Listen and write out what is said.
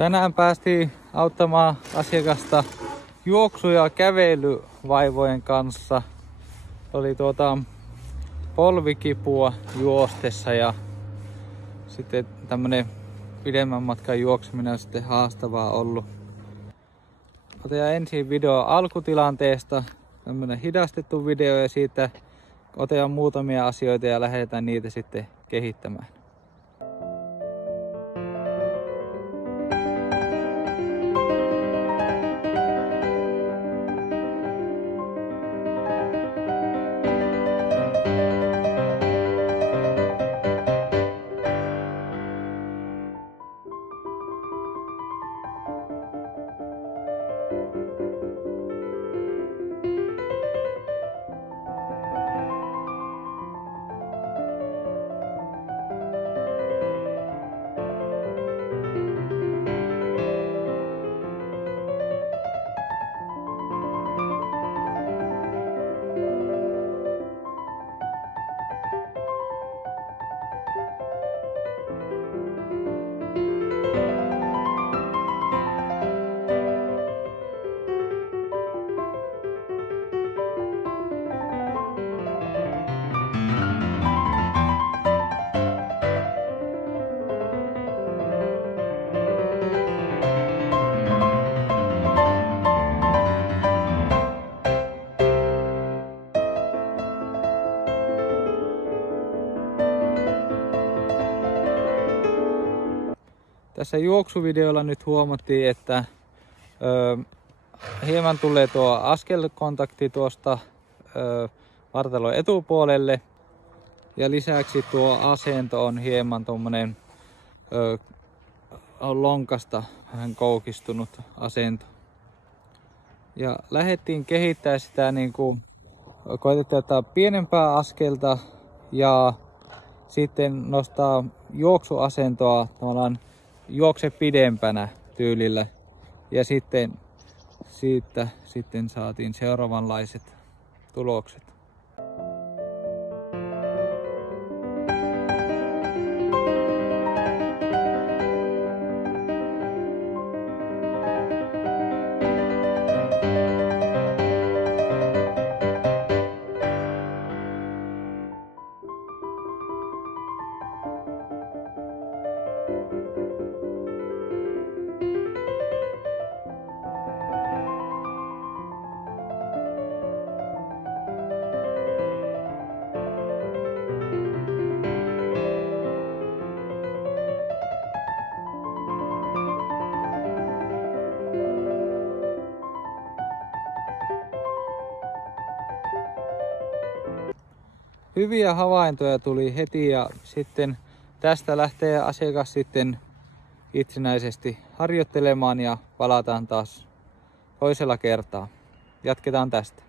Tänään päästiin auttamaan asiakasta juoksu- ja kävelyvaivojen kanssa. Oli polvikipua juostessa ja sitten tämmönen pidemmän matkan juokseminen on sitten haastavaa ollut. Otetaan ensin video alkutilanteesta, tämmönen hidastettu video, ja siitä otetaan muutamia asioita ja lähdetään niitä sitten kehittämään. Tässä juoksuvideolla nyt huomattiin, että hieman tulee tuo askelkontakti tuosta vartalon etupuolelle, ja lisäksi tuo asento on hieman tommonen lonkasta vähän koukistunut asento. Ja lähdettiin kehittää sitä koitettiin ottaa pienempää askelta ja sitten nostaa juoksuasentoa tavallaan juokse pidempänä tyylillä, ja sitten siitä saatiin seuraavanlaiset tulokset. Hyviä havaintoja tuli heti, ja sitten tästä lähtee asiakas sitten itsenäisesti harjoittelemaan ja palataan taas toisella kertaa. Jatketaan tästä.